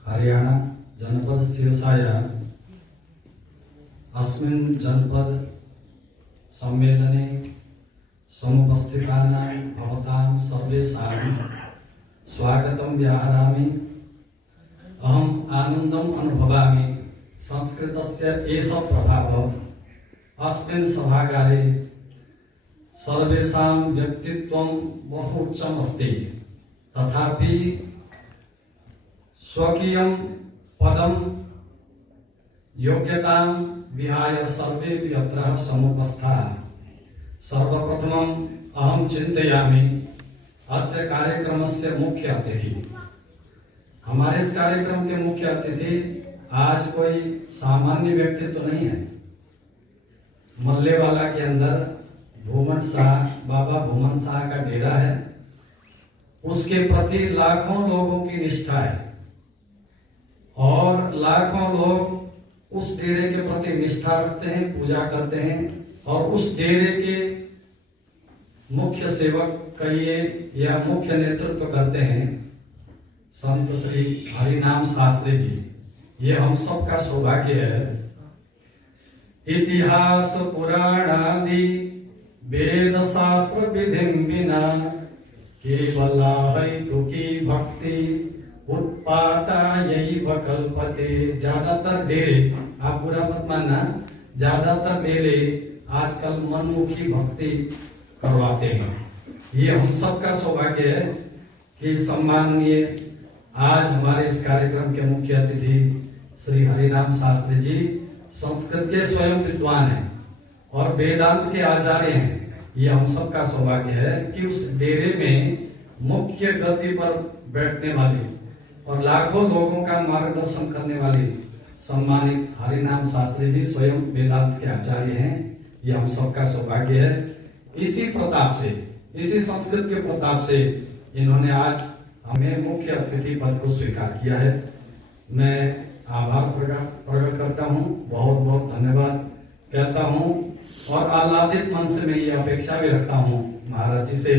हरियाणा जनपद सिरसाया अस्मिन् जनपद सम्मेलने समुपस्थितानां भवतां सर्वेषां स्वागतं व्याहरामि। अहम् आनन्दम् अनुभवामि। संस्कृतस्य एष प्रभावः अस्मिन् सभागारे सर्वेषां व्यक्तित्वं बहु उच्चमस्ति, तथापि स्वकीयं पदं योग्यतां विहाय सर्वेपि अत्र समुपस्थाः। सर्वप्रथमम् अहं चिन्तयामि अस्य कार्यक्रमस्य मुख्य अतिथि। हमारे इस कार्यक्रम के मुख्य अतिथि आज कोई सामान्य व्यक्ति तो नहीं है। मल्लेवाला के अंदर भूमन शाह, बाबा भूमन शाह का डेरा है। उसके प्रति लाखों लोगों की निष्ठा है और लाखों लोग उस डेरे के प्रति निष्ठा रखते हैं, पूजा करते हैं और उस डेरे के मुख्य सेवक कहिए या मुख्य नेतृत्व करते हैं संत श्री हरिनाम शास्त्री जी। ये हम सबका सौभाग्य है। इतिहास पुराण आदि वेद शास्त्र विधिं विना केवल हेतुकी भक्ति उत्पाता यही कल्पते। ज्यादातर डेरे, आप बुरा मत मानना, ज्यादातर डेरे आजकल मनमुखी भक्ति करवाते हैं। ये हम सबका सौभाग्य है कि सम्माननीय आज हमारे इस कार्यक्रम के मुख्य अतिथि श्री हरिनाम शास्त्री जी संस्कृत के स्वयं विद्वान हैं और वेदांत के आचार्य हैं। ये हम सबका सौभाग्य है कि उस डेरे में मुख्य गद्दी पर बैठने वाले और लाखों लोगों का मार्गदर्शन करने वाले सम्मानित हरिनाम शास्त्री जी स्वयं वेदांत के आचार्य हैं। ये हम सबका सौभाग्य है। इसी प्रताप से, इसी संस्कृत के प्रताप से इन्होंने आज हमें मुख्य अतिथि पद को स्वीकार किया है। मैं आभार प्रकट करता हूँ, बहुत बहुत धन्यवाद कहता हूँ और आह्लादित मन से मैं ये अपेक्षा भी रखता हूँ महाराज जी से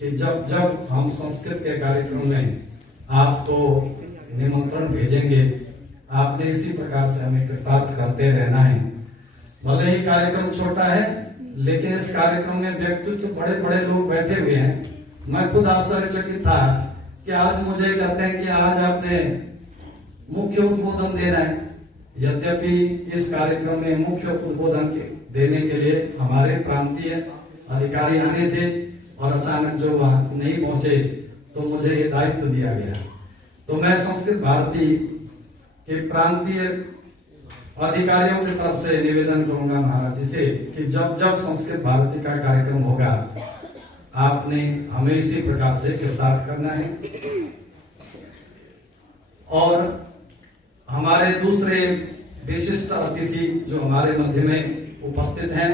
कि जब जब हम संस्कृत के कार्यक्रम में आपको निमंत्रण भेजेंगे, आपने इसी प्रकार से हमें कृतार्थ करते रहना है। भले ही कार्यक्रम छोटा है, लेकिन इस कार्यक्रम में व्यक्तित्व बड़े बड़े लोग बैठे हुए हैं। मैं खुद आश्चर्यचकित था कि आज मुझे कहते हैं कि आज आपने मुख्य उद्बोधन देना है। यद्यपि इस कार्यक्रम में मुख्य उद्बोधन देने के लिए हमारे प्रांतीय अधिकारी आने थे और अचानक जो वहां नहीं पहुंचे तो मुझे ये दायित्व दिया गया। तो मैं संस्कृत भारती के प्रांतीय अधिकारियों की तरफ से निवेदन करूंगा महाराज जी से कि जब जब संस्कृत भारती का कार्यक्रम होगा आपने हमें इसी प्रकार से कृतार्थ करना है। और हमारे दूसरे विशिष्ट अतिथि जो हमारे मध्य में उपस्थित हैं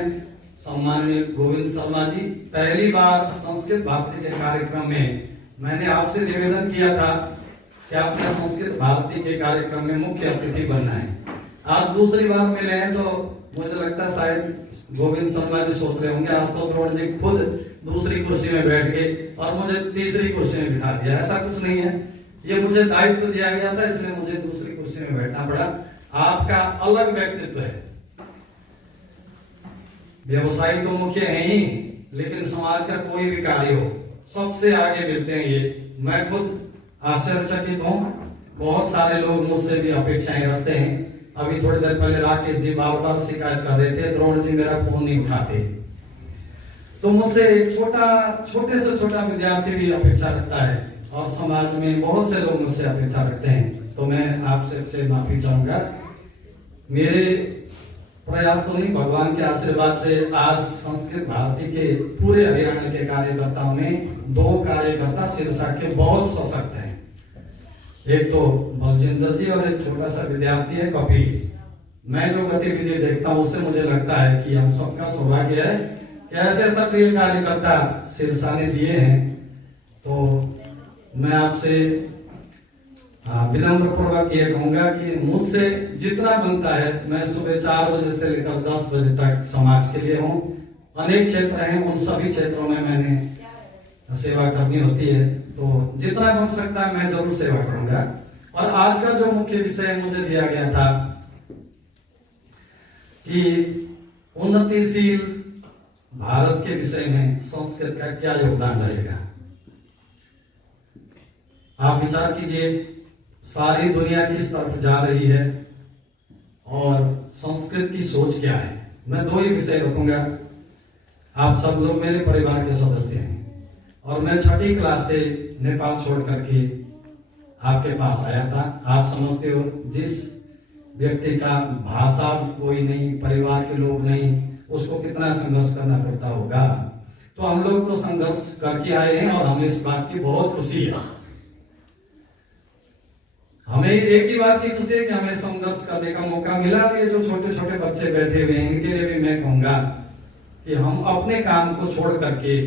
सम्माननीय गोविंद शर्मा जी। पहली बार संस्कृत भारती के कार्यक्रम में मैंने आपसे निवेदन किया था कि आपने संस्कृत भारती के कार्यक्रम में मुख्य अतिथि बनना है। आज दूसरी बार मिले हैं तो मुझे लगता है शायद गोविंद शर्मा जी सोच रहे होंगे आज तो द्रोण जी खुद दूसरी कुर्सी में बैठ गए और मुझे तीसरी कुर्सी में बिठा दिया। ऐसा कुछ नहीं है, ये मुझे दायित्व दिया गया था इसलिए मुझे दूसरी कुर्सी में बैठना पड़ा। आपका अलग व्यक्तित्व है। व्यवसायी तो मुख्य है ही, लेकिन समाज का कोई भी कार्य हो सबसे आगे मिलते हैं ये। मैं खुद आश्चर्यचकित हूँ। बहुत सारे लोग मुझसे भी अपेक्षाएं रखते हैं। अभी थोड़ी देर पहले राकेश जी बार बार शिकायत कर रहे थे द्रोण जी मेरा फोन नहीं उठाते। तो मुझसे एक छोटे से छोटा विद्यार्थी भी अपेक्षा रखता है और समाज में बहुत से लोग मुझसे अपेक्षा रखते हैं। तो मैं आपसे माफी चाहूंगा। मेरे प्रयास तो नहीं, भगवान के आशीर्वाद से आज संस्कृत भारती के पूरे हरियाणा के कार्यकर्ताओं में 2 कार्यकर्ता सिरसा के बहुत सशक्त हैं। एक तो बलजिंदर जी और एक छोटा सा विद्यार्थी है कपीस। मैं जो गतिविधि देखता हूँ उससे मुझे लगता है कि हम सबका सौभाग्य है कि ऐसे सक्रिय कार्यकर्ता सिरसा ने दिए हैं। तो मैं आपसे विनम्र पूर्वक ये कहूंगा कि मुझसे जितना बनता है मैं सुबह 4 बजे से लेकर 10 बजे तक समाज के लिए हूँ। अनेक क्षेत्र हैं, उन सभी क्षेत्रों में मैंने सेवा करनी होती है। तो जितना बन सकता है मैं जरूर सेवा करूंगा। और आज का जो मुख्य विषय मुझे दिया गया था कि उन्नतिशील भारत के विषय में संस्कृत का क्या योगदान रहेगा। आप विचार कीजिए, सारी दुनिया किस तरफ जा रही है और संस्कृत की सोच क्या है। मैं दो ही विषय रखूंगा। आप सब लोग मेरे परिवार के सदस्य हैं और मैं 6ठी क्लास से नेपाल छोड़ करके आपके पास आया था। आप समझते हो, जिस व्यक्ति का भाषा कोई नहीं, परिवार के लोग नहीं, उसको कितना संघर्ष करना पड़ता होगा। तो हम लोग तो संघर्ष करके आए हैं और हमें इस बात की बहुत खुशी है। हमें एक ही बात की खुशी है कि हमें संघर्ष करने का मौका मिला। और ये जो छोटे छोटे बच्चे बैठे हुए हैं, इनके लिए भी मैं कहूंगा कि हम अपने काम को छोड़ करके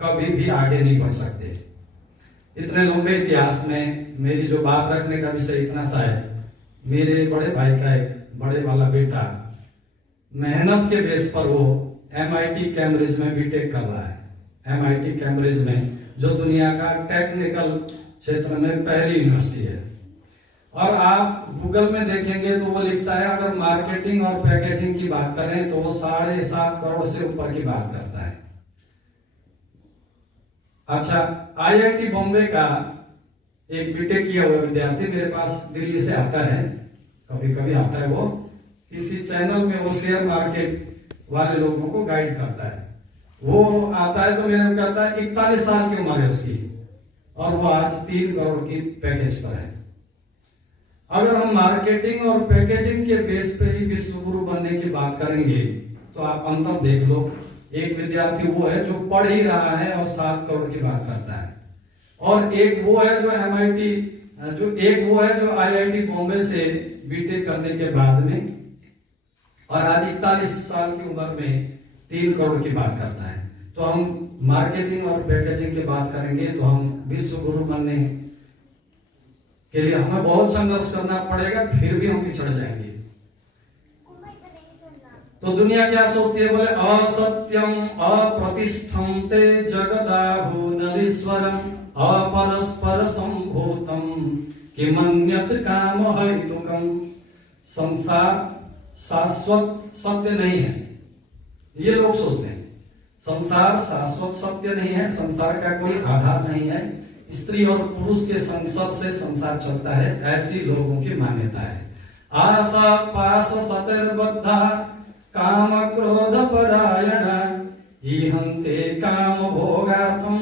कभी भी आगे नहीं बढ़ सकते। इतने लंबे इतिहास में मेरी जो बात रखने का विषय इतना सा है। मेरे बड़े भाई का एक बड़े वाला बेटा मेहनत के बेस पर वो MIT कैम्ब्रिज में बीटेक कर रहा है। MIT कैम्ब्रिज में, जो दुनिया का टेक्निकल क्षेत्र में पहली यूनिवर्सिटी है। और आप गूगल में देखेंगे तो वो लिखता है, अगर मार्केटिंग और पैकेजिंग की बात करें तो वो 7.5 करोड़ से ऊपर की बात करता है। अच्छा, IIT बॉम्बे का एक बीटेक किया हुआ विद्यार्थी मेरे पास दिल्ली से आता है, कभी कभी आता है। वो किसी चैनल में वो शेयर मार्केट वाले लोगों को गाइड करता है। वो आता है तो मेरे को कहता है 41 साल की उम्र है उसकी और वो आज 3 करोड़ की पैकेज पर है। अगर हम मार्केटिंग और पैकेजिंग के बेस पे ही विश्व गुरु बनने की बात करेंगे तो आप अंतर देख लो। एक विद्यार्थी वो है जो पढ़ ही रहा है और 7 करोड़ की बात करता है, और एक वो है जो IIT बॉम्बे से बीटेक करने के बाद में और आज 41 साल की उम्र में 3 करोड़ की बात करता है। तो हम मार्केटिंग और पैकेजिंग की बात करेंगे तो हम विश्व गुरु बनने के लिए हमें बहुत संघर्ष करना पड़ेगा, फिर भी हम पिछड़ जाएंगे। तो दुनिया क्या सोचती है? बोले असत्यम अप्रतिष्ठम ते जगदाहु नरीश्वरम अपरस्पर संभूतम किमन्यत काम हेतुकम। संसार शाश्वत सत्य नहीं है, ये लोग सोचते हैं। संसार शाश्वत सत्य नहीं है, संसार का कोई आधार नहीं है, स्त्री और पुरुष के संसद से संसार चलता है, ऐसी लोगों की मान्यता है। आशा पास सतिर्बद्धा काम क्रोध परायण इहंते काम भोगार्थम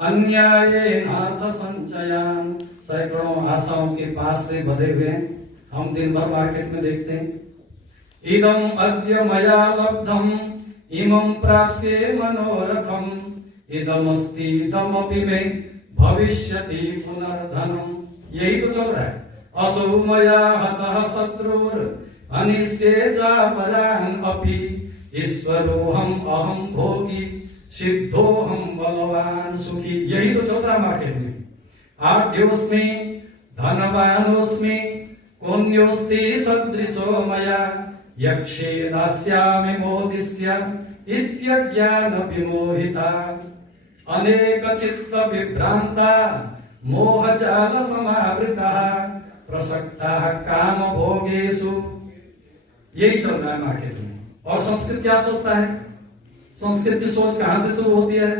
अन्यायेनार्थ संचयान। सैकड़ों आशाओं के पास से बधे हुए हम दिन भर मार्केट में देखते हैं। इदम अद्य मया लब्धम इमं प्राप्स्ये मनोरथम इदमस्ति इदमपि मे भविष्यति पुनर्धनम। यही तो चल रहा है। असौ मया हतः शत्रुर अनिष्ये चापरान अपि ईश्वरोहम अहम भोगी सिद्धोहम बलवान सुखी। यही तो चल रहा है मार्केट में। आढ्योस्मि धनवानोस्मि कोन्योस्ति सदृशो मया यक्षे दास्यामि मोदिस्य इत्यज्ञान विमोहिता अनेक चित्त विभ्रांता मोहजाल समावृता प्रसक्ता काम भोगेषु। यही चल रहा है मार्केट में। और संस्कृत क्या सोचता है? संस्कृत की सोच कहां से शुरू होती है?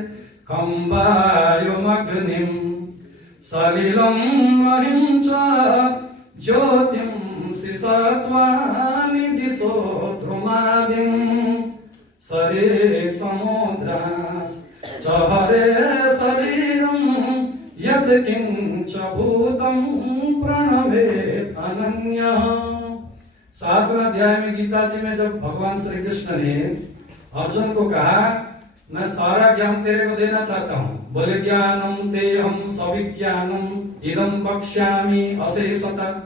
खम्बायुमग्निम सलिलम महिंच ज्योतिम सिसत्वानि दिशो ध्रुमादिम सरे समुद्रास चहरे शरीरम यद किंच भूतम प्रणवे अनन्यः। 7वें अध्याय में गीता जी में जब भगवान श्री कृष्ण ने अर्जुन को कहा, मैं सारा ज्ञान तेरे को देना चाहता हूँ, बोले ज्ञानम तेहम सविज्ञानम इदम बक्ष्यामि अशेषतः।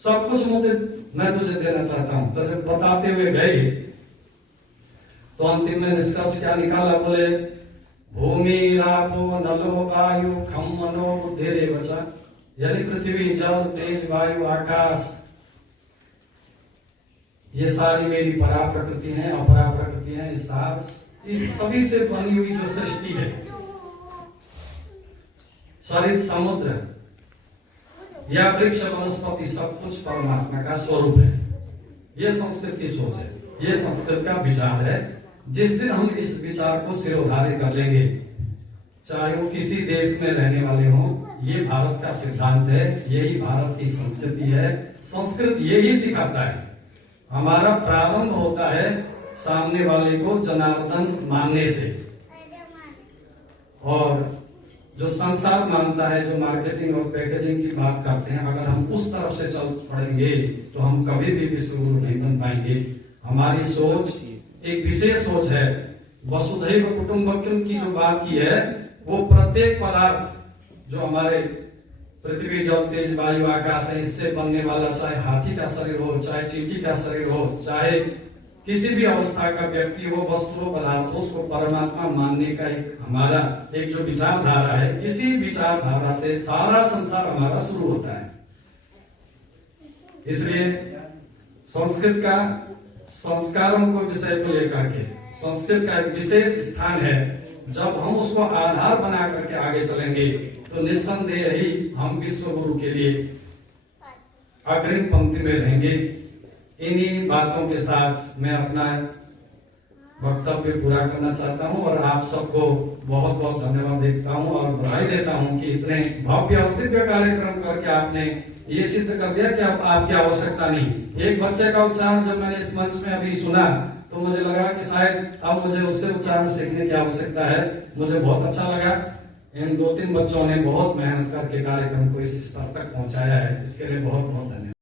सब कुछ मैं तुझे देना चाहता हूँ। तो जब बताते हुए गए तो अंतिम में निष्कर्ष क्या निकाला? बोले भूमि रापो नलो वायु खम मनो बुद्धिरेव च। यानी पृथ्वी जल तेज वायु आकाश, ये सारी मेरी परा प्रकृति है, अपरा प्रकृति है। इस सभी से बनी हुई जो सृष्टि है, सरित समुद्र, या वृक्ष वनस्पति सब कुछ परमात्मा का स्वरूप है। ये संस्कृत की सोच है, ये संस्कृत का विचार है। जिस दिन हम इस विचार को सिरोधार्य कर लेंगे, चाहे वो किसी देश में रहने वाले हों, ये भारत का सिद्धांत है, यही भारत की संस्कृति है। संस्कृत यही सिखाता है। हमारा प्रारंभ होता है सामने वाले को जनार्दन मानने से, और जो संसार मानता है, जो मार्केटिंग और पैकेजिंग की बात करते हैं, अगर हम उस तरफ से चल पड़ेंगे तो हम कभी भी विश्वगुरु नहीं बन पाएंगे। हमारी सोच एक विशेष सोच है। वसुधैव कुटुंबकम की जो बात की है, वो प्रत्येक पदार्थ जो हमारे पृथ्वी, जल, तेज, वायु, आकाश है, इससे बनने वाला, चाहे हाथी का शरीर हो, चाहे चींटी का शरीर हो, चाहे किसी भी अवस्था का व्यक्ति हो, वस्तु पदार्थ, उसको परमात्मा मानने का एक हमारा एक जो विचारधारा है, इसी विचारधारा से सारा संसार हमारा शुरू होता है। इसलिए संस्कृत का संस्कारों को विषय को लेकर के संस्कृत का एक विशेष स्थान है। जब हम उसको आधार बना करके आगे चलेंगे तो निस्संदेह ही हम विश्व गुरु के लिए अग्रिम पंक्ति में रहेंगे। इन्हीं बातों के साथ मैं अपना वक्तव्य पूरा करना चाहता हूं और आप सबको बहुत बहुत धन्यवाद देता हूं और बधाई देता हूं कि इतने भव्य और दिव्य कार्यक्रम करके आपने ये सिद्ध कर दिया कि अब आपकी आवश्यकता नहीं। एक बच्चे का उच्चारण जब मैंने इस मंच में अभी सुना तो मुझे लगा कि शायद अब मुझे उससे उच्चारण सीखने की आवश्यकता है। मुझे बहुत अच्छा लगा। इन 2-3 बच्चों ने बहुत मेहनत करके कार्यक्रम को इस स्तर तक पहुंचाया है। इसके लिए बहुत बहुत धन्यवाद।